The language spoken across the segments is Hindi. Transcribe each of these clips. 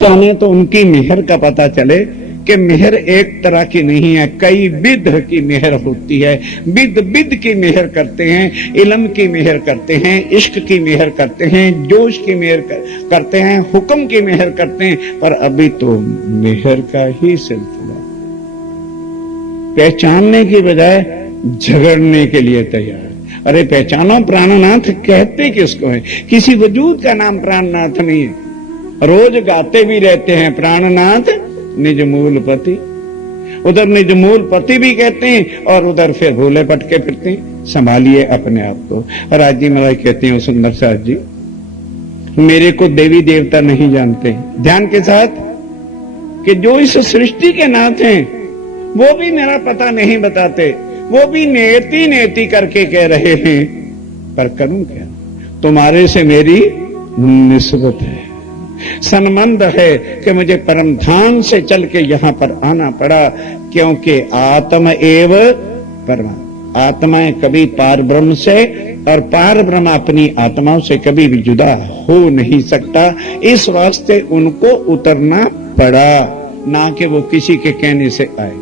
जाने तो उनकी मेहर का पता चले कि मेहर एक तरह की नहीं है, कई विध की मेहर होती है। विध विध की मेहर करते हैं, इल्म की मेहर करते हैं, इश्क की मेहर करते हैं, जोश की मेहर करते हैं, हुक्म की मेहर करते हैं। पर अभी तो मेहर का ही सिलसिला, पहचानने की बजाय झगड़ने के लिए तैयार। अरे पहचानो, प्राणनाथ कहते किसको है? किसी वजूद का नाम प्राणनाथ नहीं है। रोज गाते भी रहते हैं प्राणनाथ निज मूल पति, उधर निज मूल पति भी कहते हैं और उधर फिर भोले पटके फिरते हैं। संभालिए अपने आप को। राजी मलाई कहते हैं सुंदर साथ जी, मेरे को देवी देवता नहीं जानते। ध्यान के साथ कि जो इस सृष्टि के नाथ हैं वो भी मेरा पता नहीं बताते, वो भी नेति नेति करके कह रहे हैं। पर करूं क्या? तुम्हारे से मेरी निस्बत है, संबंध है कि मुझे परम धाम से चल के यहां पर आना पड़ा, क्योंकि आत्म एव परम। आत्माएं कभी पार ब्रह्म से और पार ब्रह्म अपनी आत्माओं से कभी भी जुदा हो नहीं सकता। इस वास्ते उनको उतरना पड़ा, ना कि वो किसी के कहने से आए।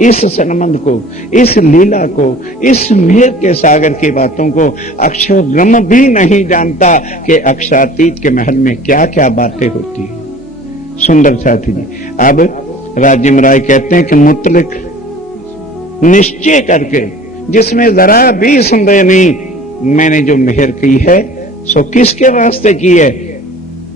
इस संबंध को, इस लीला को, इस मेहर के सागर की बातों को अक्षर ब्रह्म भी नहीं जानता कि अक्षरातीत के महल में क्या क्या बातें होती है। सुंदर साथी जी, अब राजिम राय कहते हैं कि मुतलक निश्चय करके, जिसमें जरा भी संदेह नहीं, मैंने जो मेहर की है सो किसके वास्ते की है?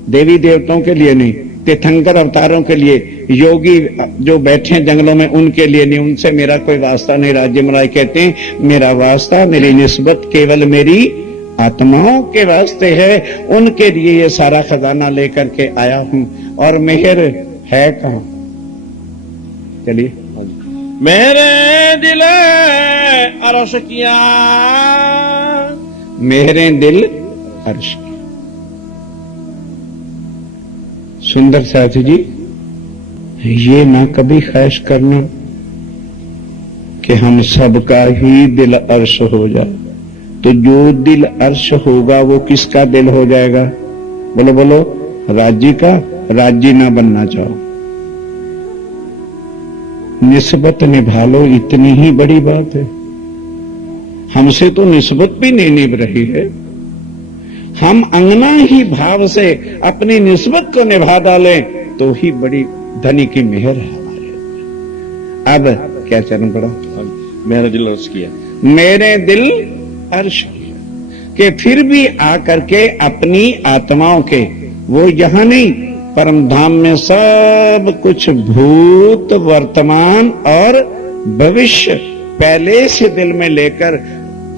देवी देवताओं के लिए नहीं, तीर्थंकर अवतारों के लिए, योगी जो बैठे हैं जंगलों में उनके लिए नहीं, उनसे मेरा कोई वास्ता नहीं। राज्य महाराज कहते हैं मेरा वास्ता, मेरी निस्बत केवल मेरी आत्माओं के वास्ते है। उनके लिए ये सारा खजाना लेकर के आया हूं। और मेहर है कहां? चलिए, मेरे दिल अर्श किया, मेरे दिल अर्श किया। सुंदर साथी जी, ये ना कभी ख्वाहिश करना कि हम सबका ही दिल अर्श हो जाए। तो जो दिल अर्श होगा वो किसका दिल हो जाएगा? बोलो बोलो, राज्य का। राज्य ना बनना चाहो, निस्बत निभा लो, इतनी ही बड़ी बात है। हमसे तो निस्बत भी नहीं निभ रही है। हम अंगना ही भाव से अपनी निस्बत को निभा डालें तो ही बड़ी धनी की मेहर है हमारे ऊपर। अब क्या चरण पड़ा? मेरा दिल अर्श किया, मेरे दिल अर्श किया कि फिर भी आकर के अपनी आत्माओं के, वो यहां नहीं परम धाम में सब कुछ भूत वर्तमान और भविष्य पहले से दिल में लेकर,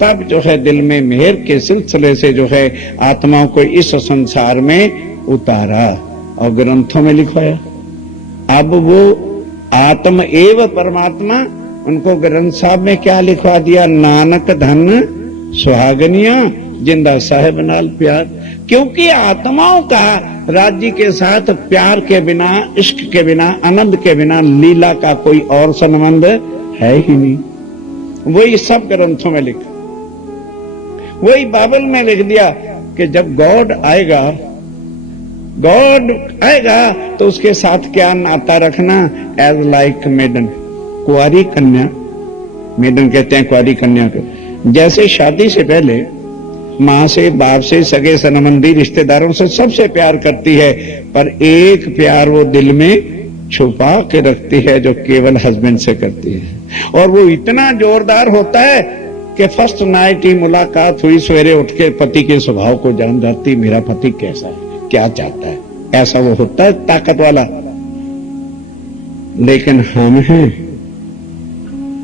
तब जो है दिल में मेहर के सिलसिले से जो है आत्माओं को इस संसार में उतारा और ग्रंथों में लिखवाया। अब वो आत्म एव परमात्मा, उनको ग्रंथ साहब में क्या लिखवा दिया? नानक धन सुहागनिया, जिंदा साहेब नाल प्यार। क्योंकि आत्माओं का राज्य के साथ प्यार के बिना, इश्क के बिना, आनंद के बिना लीला का कोई और संबंध है ही नहीं। वही सब ग्रंथों में लिखा, वही बाइबल में लिख दिया कि जब गॉड आएगा, गॉड आएगा तो उसके साथ क्या नाता रखना? एज लाइक मेडन, कुंवारी कन्या। मेडन कहते हैं कुंवारी कन्या को। जैसे शादी से पहले मां से, बाप से, सगे संबंधी रिश्तेदारों से सबसे प्यार करती है, पर एक प्यार वो दिल में छुपा के रखती है जो केवल हस्बैंड से करती है। और वो इतना जोरदार होता है कि फर्स्ट नाइट ही मुलाकात हुई, सवेरे उठ के पति के स्वभाव को जान जाती, मेरा पति कैसा है, क्या चाहता है। ऐसा वो होता है ताकत वाला। लेकिन हम हैं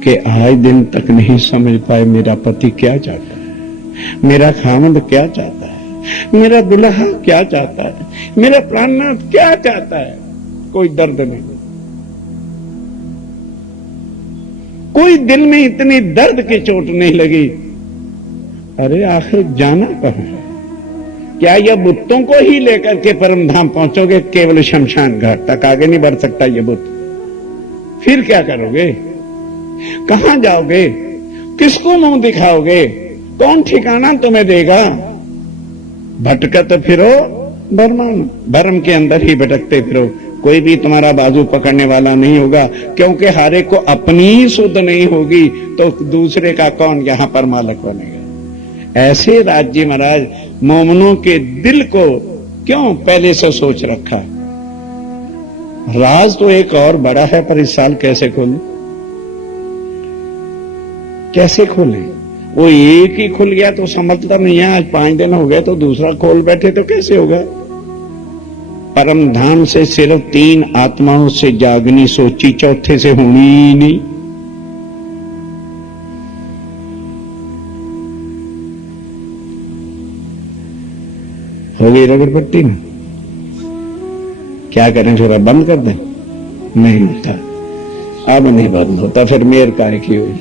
कि आज दिन तक नहीं समझ पाए मेरा पति क्या चाहता है, मेरा खामद क्या चाहता है, मेरा दुल्हा क्या चाहता है, मेरा प्राणनाथ क्या चाहता है। कोई दर्द नहीं, कोई दिल में इतनी दर्द की चोट नहीं लगी। अरे आखिर जाना कहां है? क्या यह बुतों को ही लेकर के परम धाम पहुंचोगे? केवल शमशान घाट तक, आगे नहीं बढ़ सकता ये बुत। फिर क्या करोगे? कहां जाओगे? किसको मुंह दिखाओगे? कौन ठिकाना तुम्हें देगा? भटकत फिरो भरम के अंदर ही भटकते फिरो, कोई भी तुम्हारा बाजू पकड़ने वाला नहीं होगा, क्योंकि हारे को अपनी ही सुध नहीं होगी तो दूसरे का कौन यहां पर मालिक बनेगा। ऐसे राज्य महाराज मोमनों के दिल को क्यों पहले से सोच रखा। राज तो एक और बड़ा है, पर इस साल कैसे खोलें, कैसे खोलें। वो एक ही खुल गया तो समझता नहीं है, आज 5 दिन हो गए तो दूसरा खोल बैठे तो कैसे होगा। परम धाम से सिर्फ 3 आत्माओं से जागनी सोची, चौथे से होनी ही नहीं। हो गई रगड़पट्टी में, क्या करें, छोरा बंद कर दें, नहीं होता, अब नहीं बंद होता, फिर मेर काहे की हुई।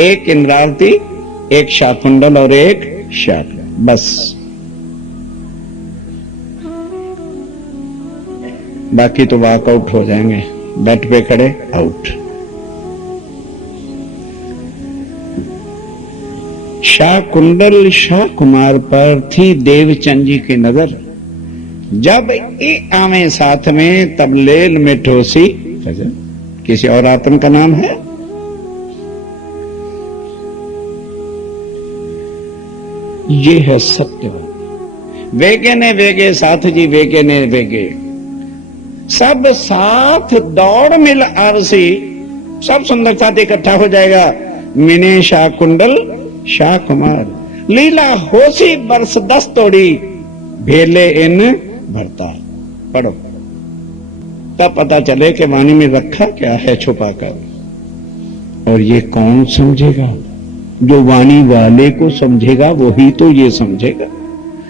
एक इंद्रावती, एक शाकुंडल और एक शाक, बस। बाकी तो वॉकआउट हो जाएंगे, बेड पे खड़े आउट। शाकुंडल शाह कुमार पर थी देवचंद जी की नजर, जब ये आवे साथ में तब लेल में ठोसी। किसी और आत्म का नाम है? ये है सत्य। वेगे ने वेगे साथ जी, वेगे ने वेगे सब साथ दौड़ मिल आरसी, सब सुंदर साथ इकट्ठा हो जाएगा। मिने शाह कुंडल शाह कुमार, लीला होसी बरस 10 तोड़ी, भेले इन भरता। पढ़ो तब पता चले कि वाणी में रखा क्या है छुपा कर। और ये कौन समझेगा? जो वाणी वाले को समझेगा वही तो ये समझेगा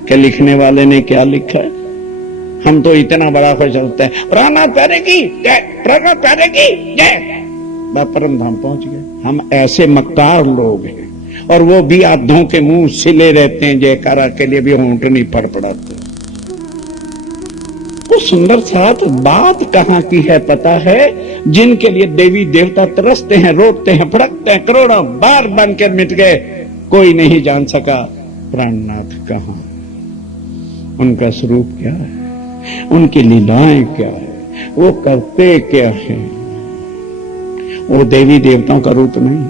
कि लिखने वाले ने क्या लिखा है। हम तो इतना बड़ा हो चलते हैं, प्राणा प्यारे की जय, प्राणा प्यारे की जय, परम धाम पहुंच गए। हम ऐसे मक्कार लोग हैं, और वो भी आधों के मुंह सिले रहते हैं, जयकारा के लिए भी होंठ नहीं फड़फड़ाते। वो सुंदर साथ बात कहां की है पता है? जिनके लिए देवी देवता तरसते हैं, रोते हैं, फड़कते हैं, करोड़ों बार बनकर मिट गए, कोई नहीं जान सका प्राणनाथ कहां, उनका स्वरूप क्या है, उनकी लीलाएं क्या है, वो करते क्या है। वो देवी देवताओं का रूप नहीं,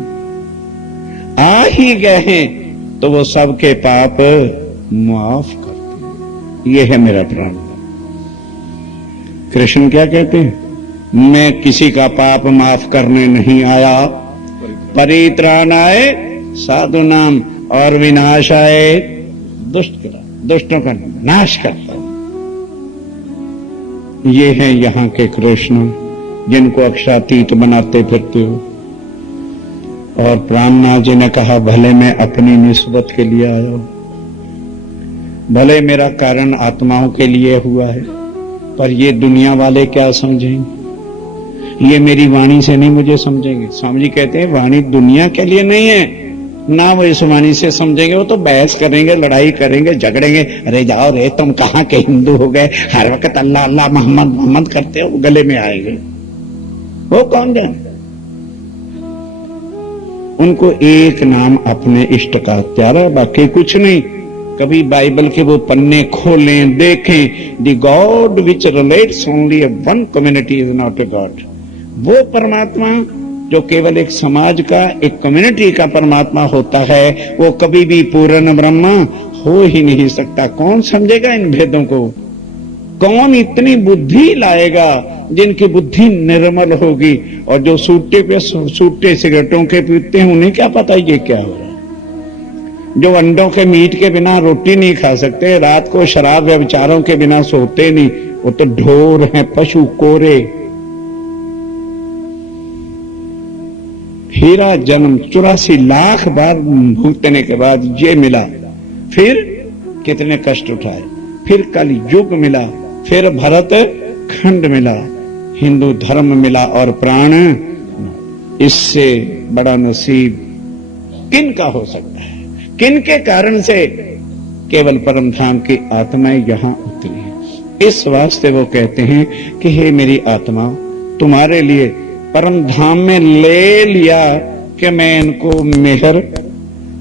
आ ही गए हैं तो वो सबके पाप माफ करते। ये है मेरा प्राण। कृष्ण क्या कहते हैं? मैं किसी का पाप माफ करने नहीं आया, परित्राणाय साधु नाम और विनाशाय दुष्टों का नाश करता। ये है यहाँ के कृष्ण, जिनको अक्षरातीत बनाते फिरते हो। और प्राणनाथ जी ने कहा, भले मैं अपनी निस्बत के लिए आया हूं, भले मेरा कारण आत्माओं के लिए हुआ है, पर ये दुनिया वाले क्या समझेंगे? ये मेरी वाणी से नहीं मुझे समझेंगे। स्वामी जी कहते हैं वाणी दुनिया के लिए नहीं है ना, वो इस वाणी से समझेंगे, वो तो बहस करेंगे, लड़ाई करेंगे, झगड़ेंगे। अरे जाओ रे, तुम कहां के हिंदू हो गए, हर वक्त अल्लाह अल्लाह मोहम्मद मोहम्मद करते हो, गले में आएंगे। वो कौन जाने? उनको एक नाम अपने इष्ट का प्यारा, बाकी कुछ नहीं। कभी बाइबल के वो पन्ने खोलें, देखें, the God which relates only one community is not a god. वो परमात्मा जो केवल एक समाज का, एक कम्युनिटी का परमात्मा होता है, वो कभी भी पूर्ण ब्रह्मा हो ही नहीं सकता। कौन समझेगा इन भेदों को? कौन इतनी बुद्धि लाएगा जिनकी बुद्धि निर्मल होगी? और जो सूटे सिगरेटों के पीते हैं, उन्हें क्या पता ये क्या हो रहा है? जो अंडों के मीट के बिना रोटी नहीं खा सकते, रात को शराब व्यभिचारों के बिना सोते नहीं, वो तो ढोर हैं, पशु कोरे। हीरा जन्म 84 लाख बार भुगतने के बाद ये मिला, फिर कितने कष्ट उठाए, फिर कल युग मिला, फिर भरत खंड मिला, हिंदू धर्म मिला और प्राण। इससे बड़ा नसीब किन का हो सकता है? किन के कारण से? केवल परम धाम की आत्माएं यहां उतरी है। इस वास्ते वो कहते हैं कि हे मेरी आत्मा, तुम्हारे लिए परम धाम में ले लिया कि मैं इनको मेहर,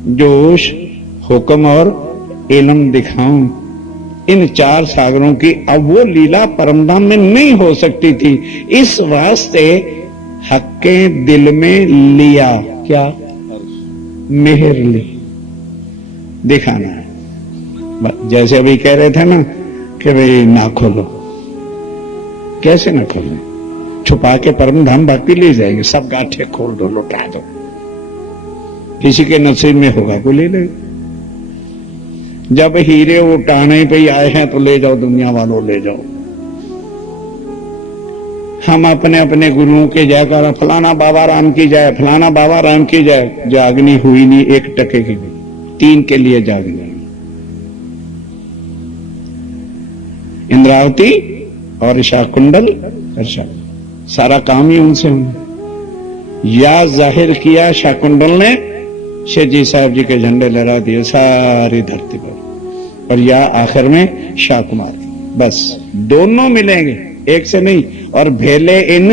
जोश, हुक्म और इल्म दिखाऊं इन चार सागरों की, अब वो लीला परमधाम में नहीं हो सकती थी। इस वास्ते हक के दिल में लिया क्या, मेहर ली, दिखाना है। जैसे अभी कह रहे थे ना कि भाई ना खोलो, कैसे ना खोले, छुपा के परमधाम भक्ति ले जाएंगे, सब गांठे खोल दो, लुटा दो, किसी के नसीब में होगा कोई ले लेगा। जब हीरे उठाने पे ही आए हैं तो ले जाओ, दुनिया वालों ले जाओ। हम अपने अपने गुरुओं के जयकारा, फलाना बाबा राम की जय, फलाना बाबा राम की जय, जागनी हुई नहीं एक टके की भी, 3 के लिए जागना। इंद्रावती और शाकुंडल, सारा काम ही उनसे हुआ। या जाहिर किया शाकुंडल ने, शेख जी साहब जी के झंडे लहरा दिए सारी धरती पर या आखिर में शाह कुमार, बस दोनों मिलेंगे, एक से नहीं। और भेले इन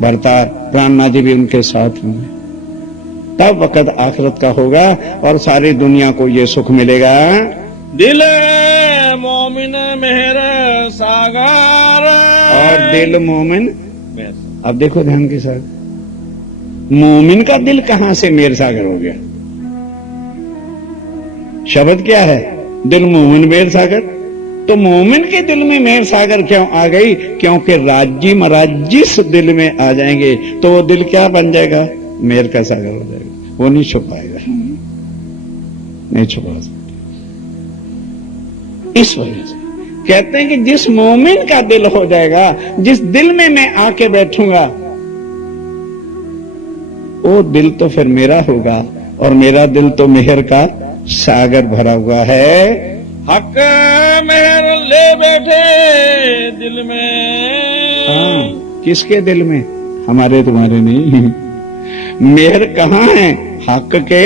भरतार, प्राणनाथ जी भी उनके साथ होंगे। तब वक्त आखिरत का होगा और सारी दुनिया को ये सुख मिलेगा। दिल मोमिन मेहर सागर, और दिल मोमिन, अब देखो ध्यान के साथ, मोमिन का दिल कहां से मेहर सागर हो गया? शब्द क्या है? दिल मोमिन मेहर सागर। तो मोमिन के दिल में मेहर सागर क्यों आ गई? क्योंकि राज्य महाराज जिस दिल में आ जाएंगे तो वो दिल क्या बन जाएगा? मेहर का सागर हो जाएगा। वो नहीं छुपाएगा, नहीं छुपा सकता। इस वजह से कहते हैं कि जिस मोमिन का दिल हो जाएगा, जिस दिल में मैं आके बैठूंगा, वो दिल तो फिर मेरा होगा और मेरा दिल तो मेहर का सागर भरा हुआ है। हक मेहर ले बैठे दिल में। हाँ, किसके दिल में? हमारे तुम्हारे नहीं। मेहर कहाँ है? हक के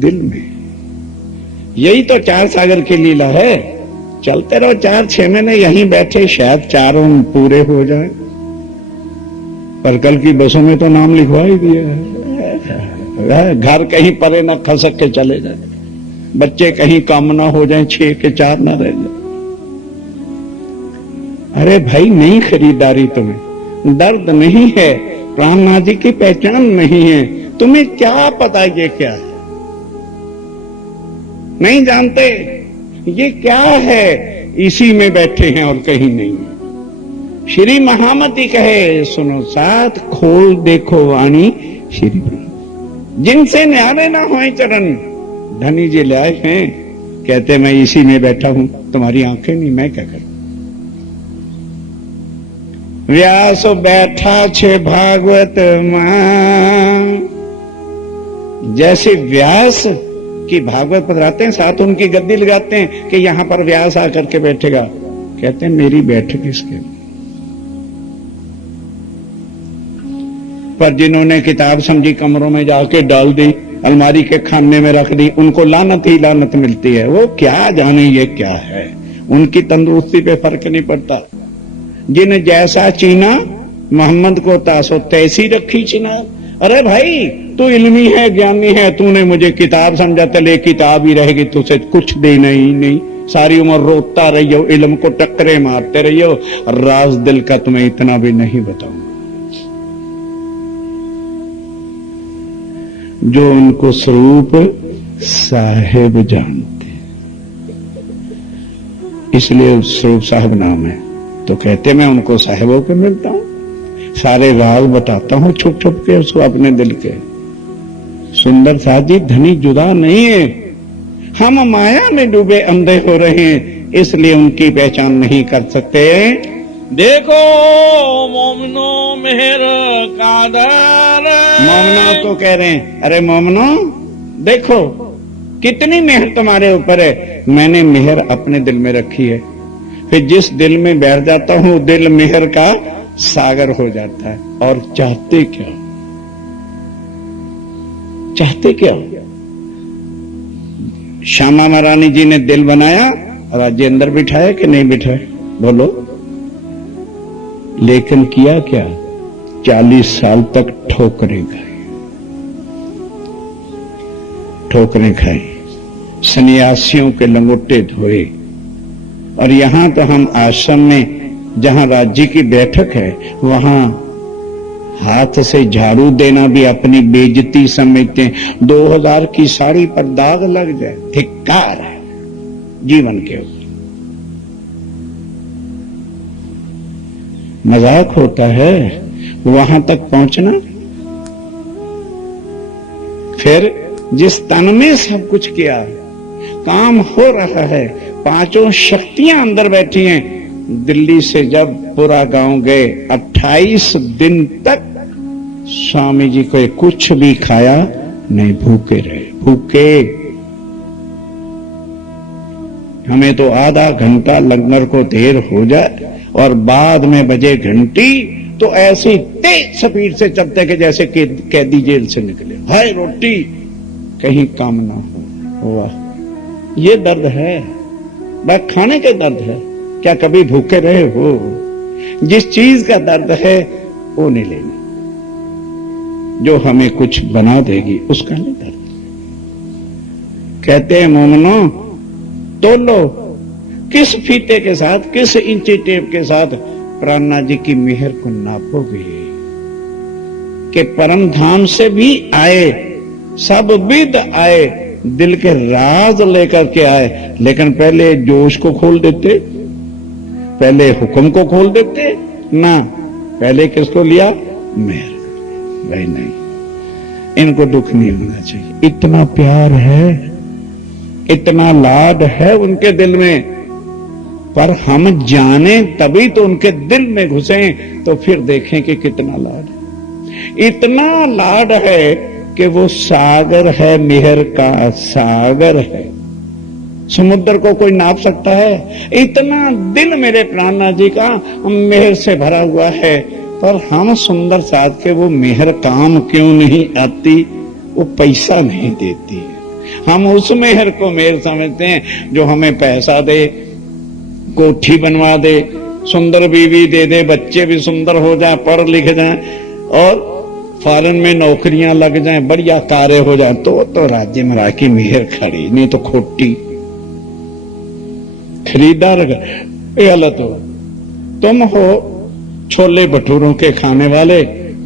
दिल में। यही तो चार सागर की लीला है। चलते रहो 4-6 महीने यहीं बैठे, शायद चारों पूरे हो जाए। पर कल की बसों में तो नाम लिखवा ही दिया है। घर कहीं परे न खसक के चले जाए, बच्चे कहीं कम ना हो जाएं, 6 के 4 ना रह जाए। अरे भाई, नहीं खरीदारी तुम्हें, दर्द नहीं है, प्राणनाथ जी की पहचान नहीं है, तुम्हें क्या पता ये क्या है? नहीं जानते ये क्या है? इसी में बैठे हैं और कहीं नहीं। श्री महामती कहे सुनो साथ, खोल देखो वाणी श्री प्रभु, जिनसे न्यारे ना होए चरण, धनी जी लाए हैं, कहते मैं इसी में बैठा हूं, तुम्हारी आंखें नहीं, मैं क्या करूं? व्यास बैठा छे भागवत मां, जैसे व्यास की भागवत पधराते हैं, साथ उनकी गद्दी लगाते हैं कि यहां पर व्यास आकर के बैठेगा, कहते हैं मेरी बैठक इसके। पर जिन्होंने किताब समझी कमरों में जाके डाल दी, अलमारी के खाने में रख दी, उनको लानत ही लानत मिलती है। वो क्या जाने ये क्या है, उनकी तंदुरुस्ती पे फर्क नहीं पड़ता। जिन जैसा चीना मोहम्मद को तासो तैसी रखी चिनार। अरे भाई, तू इल्मी है, ज्ञानी है, तूने मुझे किताब समझा, तले किताब ही रहेगी, तुझे कुछ देना ही नहीं। सारी उम्र रोता रही हो, इल्म को टक्करे मारते रही हो, राज दिल का तुम्हें इतना भी नहीं बताऊंगा। जो उनको स्वरूप साहेब जानते, इसलिए स्वरूप साहब नाम है। तो कहते मैं उनको साहेबों पे मिलता हूं, सारे राज बताता हूं छुप छुप के उसको अपने दिल के। सुंदर साहब जी, धनी जुदा नहीं है, हम माया में डूबे अंधे हो रहे हैं, इसलिए उनकी पहचान नहीं कर सकते। देखो मोमिनो मेहर कादर, मोमना को कह रहे हैं, अरे मोमनो देखो कितनी मेहर तुम्हारे ऊपर है। मैंने मेहर अपने दिल में रखी है, फिर जिस दिल में बैठ जाता हूं दिल मेहर का सागर हो जाता है। और चाहते क्या, चाहते क्या? श्यामा महारानी जी ने दिल बनाया, राज्य अंदर बिठाया कि नहीं बिठाया? बोलो। लेकिन किया क्या? 40 साल तक ठोकरें खाई, ठोकरें खाई। सन्यासियों के लंगोटे धोए। और यहां तो हम आश्रम में जहां राज्य की बैठक है वहां हाथ से झाड़ू देना भी अपनी बेइज्जती समझते हैं। 2000 की साड़ी पर दाग लग जाए, धिक्कार है जीवन के ऊपर। मजाक होता है वहां तक पहुंचना। फिर जिस तन में सब कुछ किया, काम हो रहा है, पांचों शक्तियां अंदर बैठी हैं। दिल्ली से जब पूरा गांव गए, 28 दिन तक स्वामी जी को कुछ भी खाया नहीं, भूखे रहे, भूखे। हमें तो आधा घंटा लंगर को देर हो जाए और बाद में बजे घंटी तो ऐसी तेज स्पीड से चलते कि जैसे कैदी जेल से निकले। हाय रोटी कहीं काम ना हो। वाह, ये दर्द है, बस खाने के दर्द है। क्या कभी भूखे रहे हो? जिस चीज का दर्द है वो नहीं लेनी, जो हमें कुछ बना देगी उसका नहीं दर्द। कहते हैं मोमनो तोलो, किस फीते के साथ, किस इंची टेप के साथ प्राणनाथ जी की मेहर को नापोगे कि परम धाम से भी आए, सब विद आए, दिल के राज लेकर के आए, लेकिन पहले जोश को खोल देते, पहले हुक्म को खोल देते ना, पहले किसको लिया? मेहर। भाई नहीं, इनको दुख नहीं होना चाहिए। इतना प्यार है, इतना लाड है उनके दिल में, पर हम जाने तभी तो उनके दिल में घुसे, तो फिर देखें कि कितना लाड है। इतना लाड है कि वो सागर है, मेहर का सागर है। समुद्र को कोई नाप सकता है? इतना दिल मेरे प्राणनाथ जी का मेहर से भरा हुआ है, पर हम सुंदर साथ के वो मेहर काम क्यों नहीं आती? वो पैसा नहीं देती। हम उस मेहर को मेहर समझते हैं जो हमें पैसा दे, कोठी बनवा दे, सुंदर बीवी दे दे, बच्चे भी सुंदर हो जाए, पढ़ लिख जाए और फॉरेन में नौकरियां लग जाएं, बढ़िया कार्य हो जाए, तो राज्य में रह की मेहर खड़ी, नहीं तो खोटी। खरीदार ये गलत हो। तुम हो छोले भटूरों के खाने वाले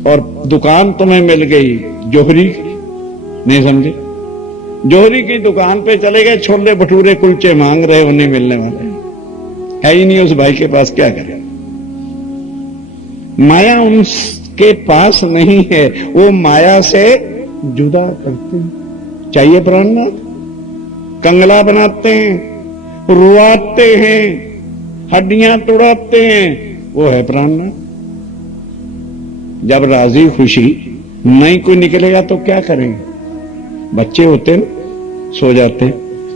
और दुकान तुम्हें मिल गई जोहरी की, नहीं समझे? जोहरी की दुकान पे चले गए, छोले भटूरे कुलचे मांग रहे, उन्हें मिलने वाले है ही नहीं उस भाई के पास, क्या करे? माया उनके पास नहीं है, वो माया से जुदा करते हैं। चाहिए प्राणनाथ, कंगला बनाते हैं, रुआते हैं, हड्डियां तोड़ाते हैं, वो है प्राणनाथ। जब राजी खुशी नहीं कोई निकलेगा तो क्या करेंगे? बच्चे होते हैं, सो जाते हैं,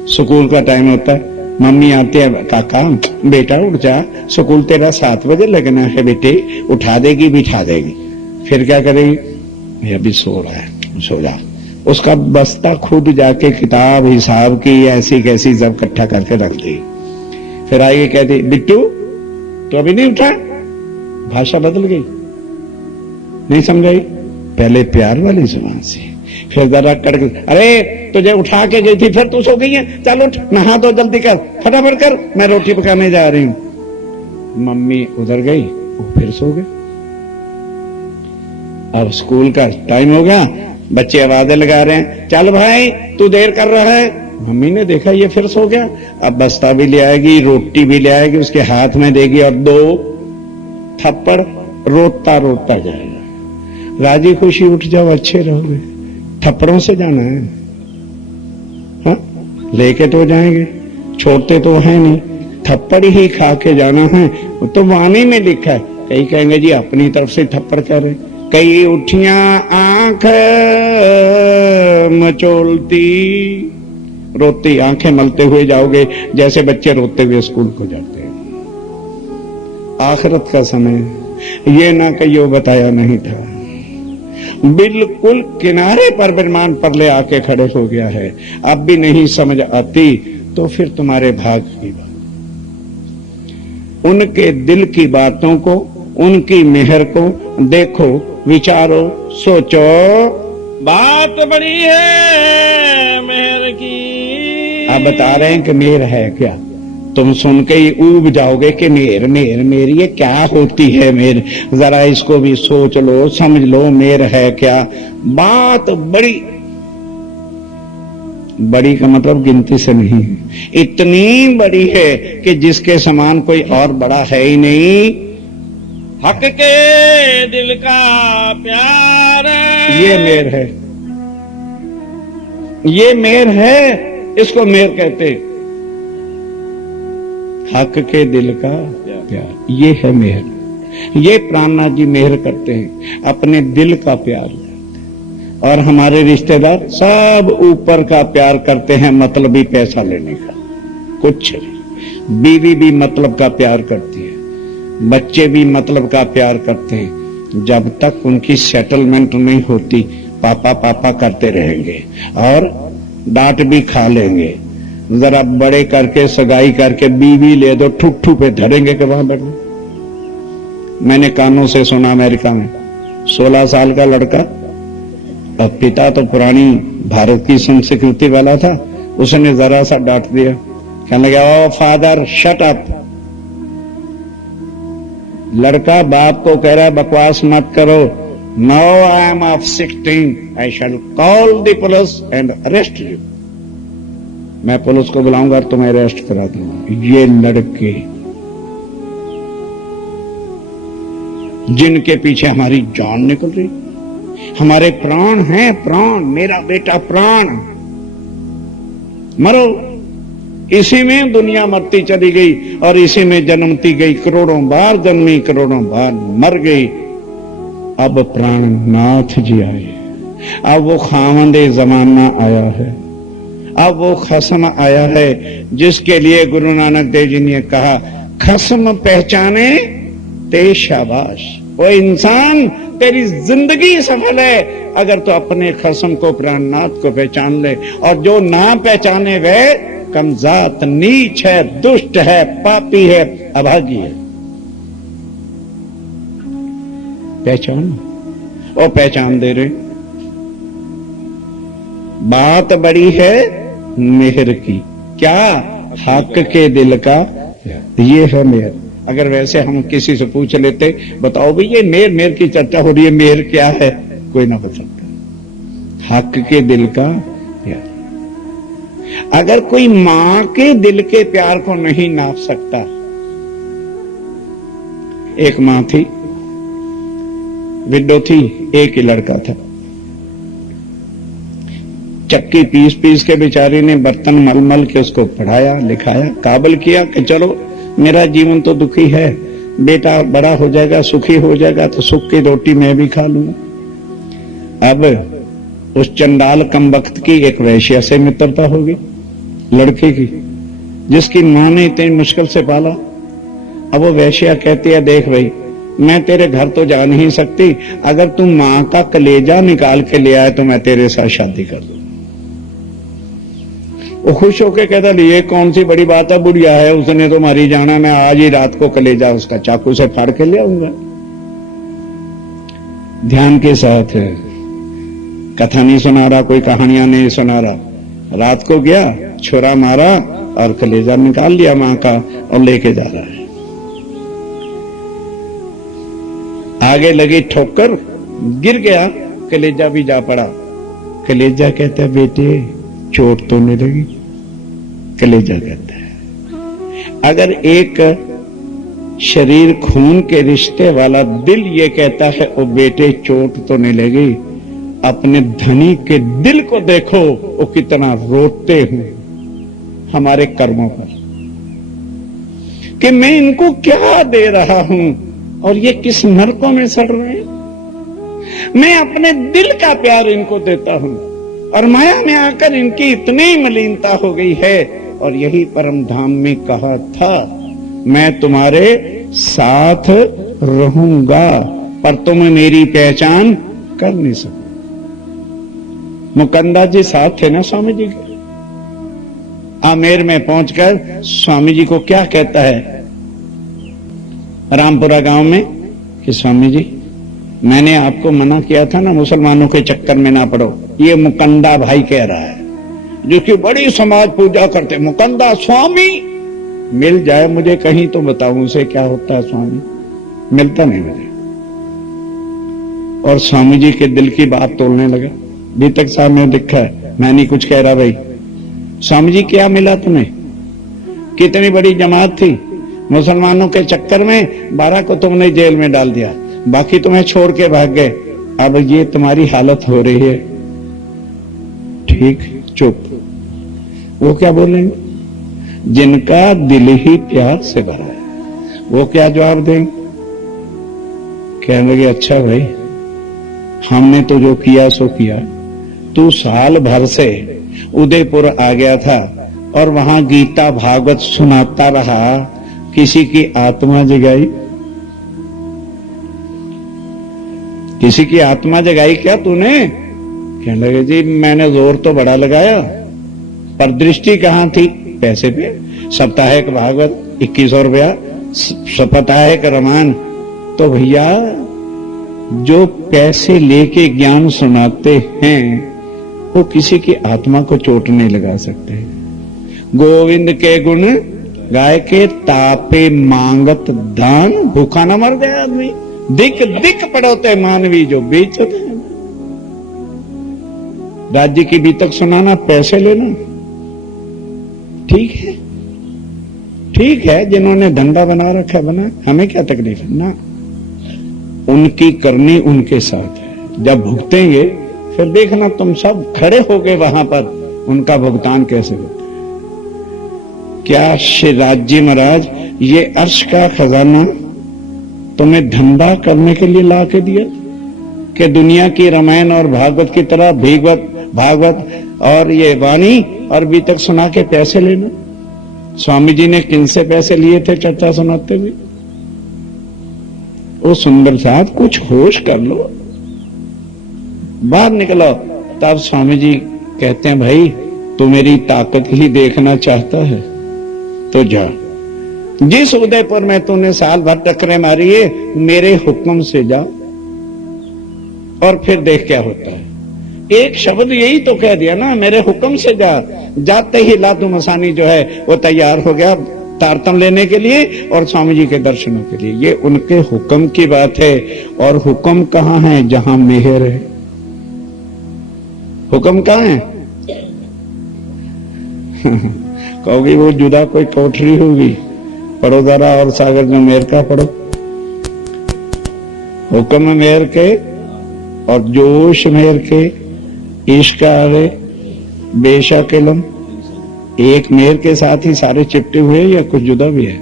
स्कूल का टाइम होता है, मम्मी आती है, काका बेटा उठ जा, स्कूल तेरा 7 बजे लगना है बेटे, उठा देगी बिठा देगी। फिर क्या करेगी? अभी सो रहा है, सो जा। उसका बस्ता खुद जाके किताब हिसाब की ऐसी कैसी सब इकट्ठा करके रख देगी। फिर आएगी, कहती बिट्टू तो अभी नहीं उठा। भाषा बदल गई, नहीं समझाई? पहले प्यार वाली जुबान से, फिर जरा कड़क, अरे तुझे उठा के गई थी, फिर तू सो गई है, चल उठ, नहा दो जल्दी कर, फटाफट कर, मैं रोटी पकाने जा रही हूं। मम्मी उधर गई, वो फिर सो गए। अब स्कूल का टाइम हो गया, बच्चे आवाजें लगा रहे हैं, चल भाई तू देर कर रहा है। मम्मी ने देखा ये फिर सो गया, अब बस्ता भी ले आएगी, रोटी भी ले आएगी, उसके हाथ में देगी और 2 थप्पड़, रोता रोता जाएगा। राजी खुशी उठ जाओ, अच्छे रहोगे। थप्पड़ों से जाना है, हाँ लेके तो जाएंगे, छोड़ते तो है नहीं, थप्पड़ ही खा के जाना है। तो वाणी में लिखा है, कई कहेंगे जी अपनी तरफ से थप्पड़ कर रहे, कई उठियां आंख मचोलती, रोती आंखें मलते हुए जाओगे, जैसे बच्चे रोते हुए स्कूल को जाते हैं। आखिरत का समय ये ना कहियो बताया नहीं था, बिल्कुल किनारे पर विमान पर ले आके खड़े हो गया है। अब भी नहीं समझ आती तो फिर तुम्हारे भाग की बात। उनके दिल की बातों को, उनकी मेहर को देखो, विचारो, सोचो। बात बड़ी है मेहर की, आप बता रहे हैं कि मेर है क्या, तुम सुन के ही ऊब जाओगे कि मेर मेर मेर ये क्या होती है मेर। जरा इसको भी सोच लो, समझ लो, मेर है क्या। बात बड़ी बड़ी का मतलब गिनती से नहीं है, इतनी बड़ी है कि जिसके समान कोई और बड़ा है ही नहीं। हक के दिल का प्यार ये मेर है, ये मेर है, इसको मेर कहते। हक के दिल का प्यार, ये है मेहर। ये प्राणनाथ जी मेहर करते हैं, अपने दिल का प्यार। और हमारे रिश्तेदार सब ऊपर का प्यार करते हैं, मतलब ही पैसा लेने का, कुछ नहीं। बीवी भी मतलब का प्यार करती है, बच्चे भी मतलब का प्यार करते हैं। जब तक उनकी सेटलमेंट नहीं होती पापा पापा करते रहेंगे और डांट भी खा लेंगे। जरा बड़े करके सगाई करके बीवी ले दो, ठुट्ठू पे धरेंगे कि वहां बैठो। मैंने कानों से सुना अमेरिका में 16 साल का लड़का, अब पिता तो पुरानी भारत की संस्कृति वाला था, उसने जरा सा डांट दिया, कहने लगा ओ फादर शट अप। लड़का बाप को कह रहा है बकवास मत करो। Now I am of 16, I shall call the police and arrest you. मैं पुलिस को बुलाऊंगा और तुम्हें अरेस्ट करा दूंगा। ये लड़के जिनके पीछे हमारी जान निकल रही, हमारे प्राण हैं, प्राण, मेरा बेटा प्राण। मरो, इसी में दुनिया मरती चली गई और इसी में जन्मती गई, करोड़ों बार जन्मी, करोड़ों बार मर गई। अब प्राणनाथ जी आए, अब वो खावंदे जमाना आया है, अब वो खस्म आया है जिसके लिए गुरु नानक देव जी ने कहा खस्म पहचाने ते शाबाश। वो इंसान तेरी जिंदगी सफल है अगर तो अपने खस्म को, प्राणनाथ को पहचान ले। और जो ना पहचाने वह कमजात, नीच है, दुष्ट है, पापी है, अभागी है। पहचान, वो पहचान दे रहे। बात बड़ी है मेहर की, क्या हक के दिल का, ये है मेहर। अगर वैसे हम किसी से पूछ लेते, बताओ भाई ये मेहर, मेहर की चर्चा हो रही है, मेहर क्या है, कोई ना बता सकता। हक के दिल का प्यार। अगर कोई मां के दिल के प्यार को नहीं नाप सकता, एक मां थी, विडो थी, एक ही लड़का था। चक्की पीस पीस के बेचारी ने बर्तन मल मल के उसको पढ़ाया लिखाया, काबिल किया कि चलो मेरा जीवन तो दुखी है, बेटा बड़ा हो जाएगा, सुखी हो जाएगा तो सुख की रोटी मैं भी खा लूंगा। अब उस चंडाल कमबख्त की एक वैश्या से मित्रता होगी, लड़के की, जिसकी मां ने इतनी मुश्किल से पाला। अब वो वैश्या कहती है देख भाई, मैं तेरे घर तो जा नहीं सकती, अगर तू मां का कलेजा निकाल के ले आए तो मैं तेरे साथ शादी कर दूं। वो खुश होके कहता ये कौन सी बड़ी बात है, बुढ़िया है, उसने तो मारी जाना, मैं आज ही रात को कलेजा उसका चाकू से फाड़ के ले आऊंगा। ध्यान के साथ कथा नहीं सुना रहा, कोई कहानियां नहीं सुना रहा। रात को गया, छोरा मारा और कलेजा निकाल लिया मां का और लेके जा रहा है। आगे लगी ठोकर, गिर गया, कलेजा भी जा पड़ा। कलेजा कहता है बेटे चोट तो नहीं लगी? कलेजा कहता है। अगर एक शरीर खून के रिश्ते वाला दिल ये कहता है ओ बेटे चोट तो नहीं लगी, अपने धनी के दिल को देखो वो कितना रोते हैं हमारे कर्मों पर कि मैं इनको क्या दे रहा हूं और ये किस नरकों में सड़ रहे हैं। मैं अपने दिल का प्यार इनको देता हूं और माया में आकर इनकी इतनी मलिनता हो गई है। और यही परम धाम में कहा था मैं तुम्हारे साथ रहूंगा पर तुम मेरी पहचान कर नहीं सको। मुकंदा जी साथ थे ना स्वामी जी के। आमेर में पहुंचकर स्वामी जी को क्या कहता है रामपुरा गांव में कि स्वामी जी मैंने आपको मना किया था ना मुसलमानों के चक्कर में ना पड़ो। ये मुकंदा भाई कह रहा है जिसकी बड़ी समाज पूजा करते, मुकंदा स्वामी। मिल जाए मुझे कहीं तो बताऊं उसे क्या होता है स्वामी, मिलता नहीं मुझे। और स्वामी जी के दिल की बात तोड़ने लगा। दीपक साहब ने दिखा है, मैं नहीं कुछ कह रहा भाई। स्वामी जी क्या मिला तुम्हें? कितनी बड़ी जमात थी, मुसलमानों के चक्कर में 12 को तुमने जेल में डाल दिया, बाकी तुम्हें छोड़ के भाग गए, अब ये तुम्हारी हालत हो रही है। ठीक, चुप। वो क्या बोलेंगे? जिनका दिल ही प्यार से भरा है, वो क्या जवाब देंगे? कहने लगे अच्छा भाई, हमने तो जो किया सो किया। तू साल भर से उदयपुर आ गया था और वहां गीता भागवत सुनाता रहा, किसी की आत्मा जगाई? किसी की आत्मा जगाई क्या तूने? कहने लगे जी मैंने जोर तो बड़ा लगाया, पर दृष्टि कहां थी? पैसे पे। साप्ताहिक भागवत 2100 रुपया, साप्ताहिक रामायण। तो भैया जो पैसे लेके ज्ञान सुनाते हैं वो किसी की आत्मा को चोट नहीं लगा सकते। गोविंद के गुण गाय के तापे मांगत दान, भूखा न मर जाए आदमी। दिक दिक पड़ोते मानवी जो बेचते हैं। राज्य की बीतक सुनाना, पैसे लेना, ठीक है, ठीक है। जिन्होंने धंधा बना रखा है बना, हमें क्या तकलीफ है ना। उनकी करनी उनके साथ है। जब भुगतेंगे फिर देखना तुम सब खड़े हो गए वहां पर, उनका भुगतान कैसे होता है। क्या श्री राज्य महाराज ये अर्श का खजाना तुम्हें धंधा करने के लिए ला के दिया कि दुनिया की रामायण और भागवत की तरह भागवत और ये वाणी और बीतक सुना के पैसे लेना? स्वामी जी ने किनसे पैसे लिए थे चर्चा सुनाते हुए? ओ सुंदर साहब कुछ होश कर लो, बाहर निकलो। तब स्वामी जी कहते हैं भाई तू मेरी ताकत ही देखना चाहता है तो जा, जिस उदयपुर में तूने साल भर टक्करें मारी है मेरे हुक्म से जा और फिर देख क्या होता है। एक शब्द यही तो कह दिया ना, मेरे हुक्म से जा। जाते ही लादू मसानी जो है वो तैयार हो गया तारतम लेने के लिए और स्वामी जी के दर्शनों के लिए। ये उनके हुक्म की बात है। और हुक्म कहां है? जहां मेहर है। हुक्म कहां है? कहोगी वो जुदा कोई कोठरी होगी, पढ़ो जरा और सागर में मेहर का पढ़ो। हुक्म मेहर के और जोश मेहर के, इश्क आवे बेशक इलम। एक मेहर के साथ ही सारे चिपटे हुए या कुछ जुदा भी है?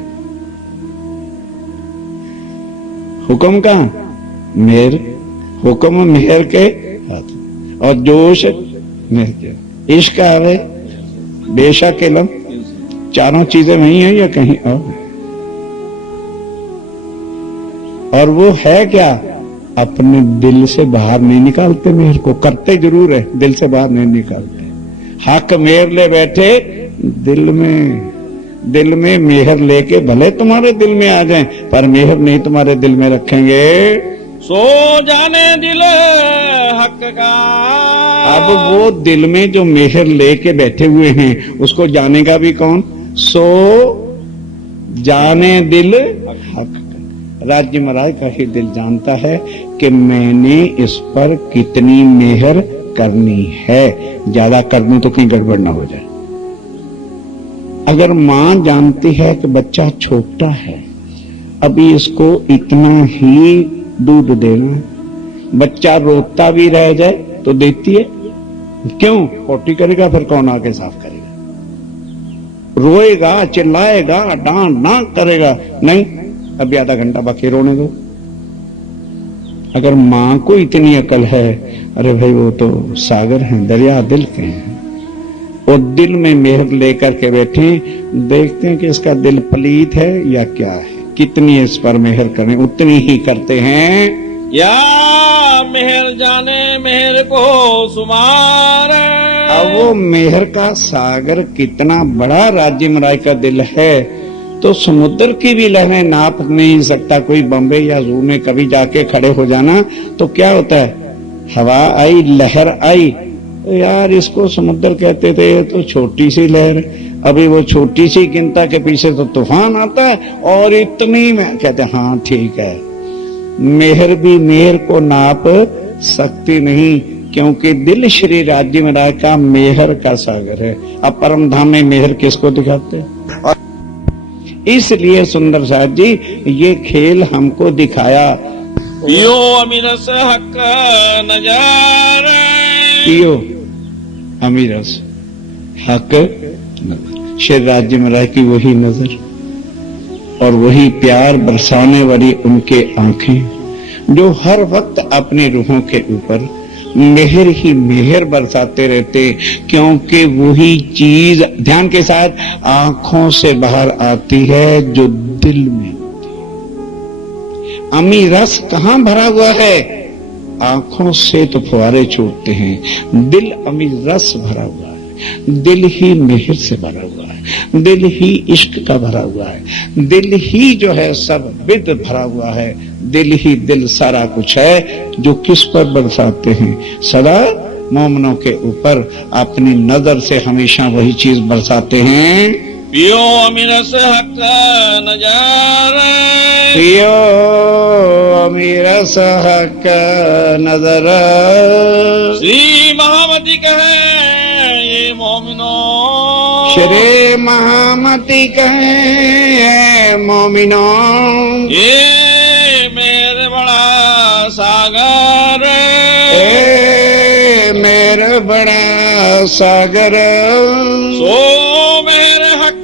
हुक्म कहां? मेहर। हुक्म मेहर के और जोश मेहर के, इश्क आवे बेशक इलम। चारों चीजें वही हैं या कहीं और वो है क्या? अपने दिल से बाहर नहीं निकालते मेहर को, करते जरूर है, दिल से बाहर नहीं निकालते। हक मेहर ले बैठे दिल में मेहर लेके भले तुम्हारे दिल में आ जाएं, पर मेहर नहीं तुम्हारे दिल में रखेंगे। सो जाने दिल हक का। अब वो दिल में जो मेहर लेके बैठे हुए हैं उसको जानेगा भी कौन? सो जाने दिल हक। राज्य महाराज का ही दिल जानता है कि मैंने इस पर कितनी मेहर करनी है। ज्यादा कर दूं तो कहीं गड़बड़ ना हो जाए। अगर मां जानती है कि बच्चा छोटा है, अभी इसको इतना ही दूध देना, बच्चा रोता भी रह जाए तो देती है। क्यों? पोटी करेगा फिर कौन आके साफ करेगा? रोएगा, चिल्लाएगा, डांट ना करेगा, नहीं अभी आधा घंटा बाकी रोने दो। अगर मां को इतनी अकल है, अरे भाई वो तो सागर हैं, दरिया दिल के हैं, वो दिल में मेहर लेकर के बैठे, देखते हैं कि इसका दिल पलीत है या क्या है। कितनी इस पर मेहर करें उतनी ही करते हैं। या मेहर जाने मेहर को सुमार। अब वो मेहर का सागर कितना बड़ा राज्य महाराज का दिल है, तो समुद्र की भी लहरें नाप नहीं सकता कोई। बम्बे या जू में कभी जाके खड़े हो जाना तो क्या होता है? हवा आई, लहर आई, तो यार इसको समुद्र कहते थे, ये तो छोटी सी लहर है। अभी वो छोटी सी चिंता के पीछे तो तूफान आता है, और इतनी में कहते हाँ ठीक है। मेहर भी मेहर को नाप सकती नहीं, क्योंकि दिल श्री राज्य में राय का मेहर का सागर है। अब परम धाम में मेहर किसको दिखाते हैं? और इसलिए सुंदर साथ जी ये खेल हमको दिखाया। पियो अमीरस हक नजारा, पियो अमीरस हक नजर, श्री राज्य में राय की वही नजर और वही प्यार बरसाने वाली उनके आंखें जो हर वक्त अपनी रूहों के ऊपर मेहर ही मेहर बरसाते रहते, क्योंकि वही चीज ध्यान के साथ आंखों से बाहर आती है जो दिल में होती है। अमी रस कहां भरा हुआ है? आंखों से तो फुहारे छूटते हैं, दिल अमी रस भरा हुआ है, दिल ही मेहर से भरा हुआ है, दिल ही इश्क का भरा हुआ है, दिल ही जो है सब विद भरा हुआ है, दिल ही दिल सारा कुछ है जो किस पर बरसाते हैं? सदा मोमनों के ऊपर अपनी नजर से हमेशा वही चीज बरसाते हैं। पियो अमीरस हक नजारा, पियो अमीरस हक नजर, श्री महामती कहे ये मोमिनो, श्री महामती कहे मोमिनो, ये मेरे बड़ा सागर, ए मेरा बड़ा सागर, सो मेरे हक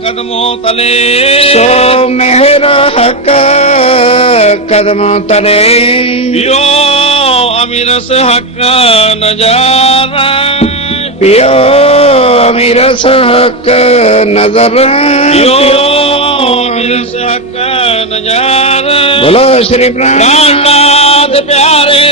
कदमों तले, सो मेरा हक कदमों तले, पियो अमीरस हक नजारा, पियो अमीरस हक नजर, पियो अमीरस हक नजारा। बोलो श्री प्राण प्राणनाथ प्यारे